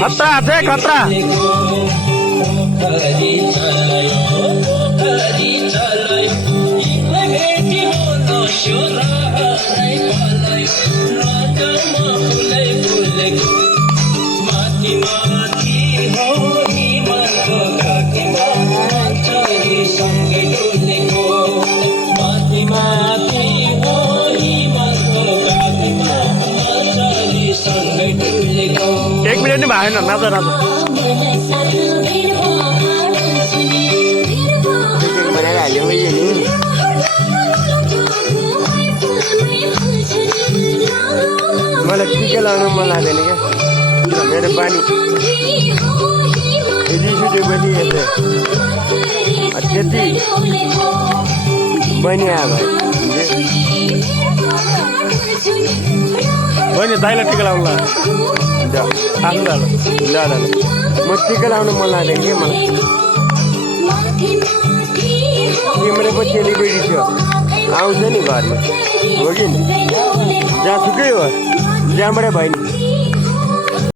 खतरा है खतरा एक मिनट नहीं बाहर ना नाचा नाचा मलाई टिका लगाउनु मन लाग्दैन क्या मेरो बानी रिसुटेपछि त्यति बहिनी आयो बहिनी दाइलाई टिका लगाउनु ल म टिका लगाउनु मन लाग्दैन कि मलाई तिम्रो पो चेलीबेटी थियो आउँछ नि घरमा हो कि जहाँसुकै हो जहाँबाट भयो नि